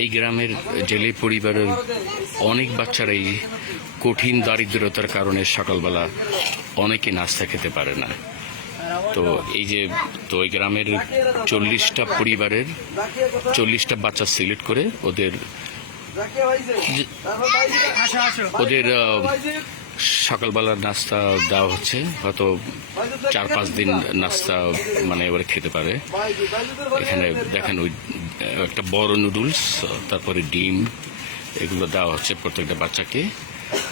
এই গ্রামের জেলে পরিবারের অনেক বাচ্চারাই কঠিন দারিদ্রতার কারণে সকালবেলা অনেকে নাস্তা খেতে পারে না। তো এই গ্রামের 40টা পরিবারের 40টা বাচ্চা সিলেক্ট করে ওদের সকালবেলার নাস্তা দেওয়া হচ্ছে। হয়তো 4-5 দিন নাস্তা মানে এবারে খেতে পারে। এখানে দেখেন ওই একটা বড় নুডলস, তারপরে ডিম, এগুলো দেওয়া হচ্ছে প্রত্যেকটা বাচ্চাকে।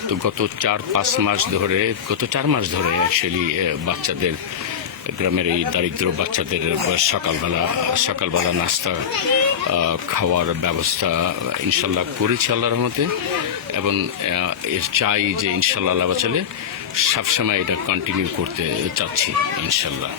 তো গত 4 মাস ধরে অ্যাকচুয়ালি বাচ্চাদের, গ্রামের এই দারিদ্র বাচ্চাদের সকালবেলা নাস্তা খাওয়ার ব্যবস্থা ইনশাল্লাহ করেছি আল্লাহর রহমতে, এবং চাই যে ইনশাল্লাহ আল্লাহ বাঁচালে সবসময় এটা কন্টিনিউ করতে চাচ্ছি ইনশাল্লাহ।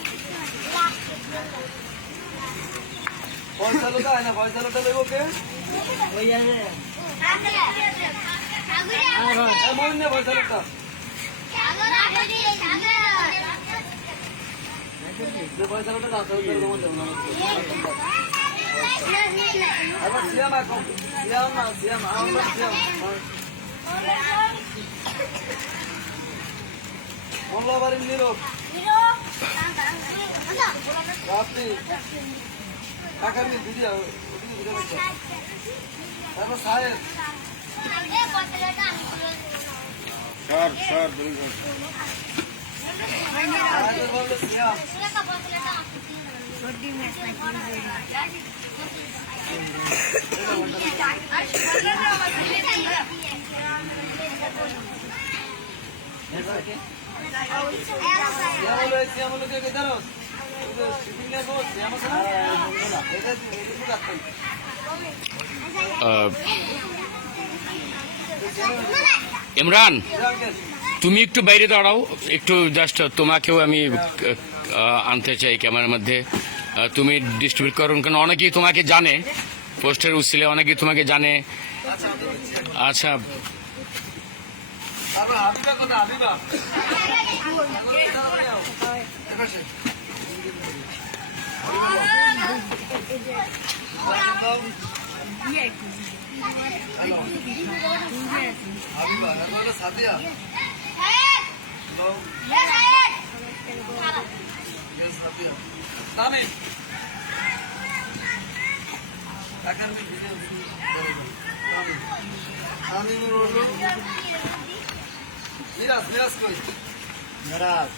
ইমরান, তুমি একটু বাইরে দাঁড়াও, একটু জাস্ট তোমাকেও আমি আনতে চাই ক্যামেরার মধ্যে। তুমি ডিস্ট্রিবিউট করো, কারণ অনেকেই তোমাকে জানে, পোস্টের উচ্ছিলে অনেকেই তোমাকে জানে। আচ্ছা, মিরাজ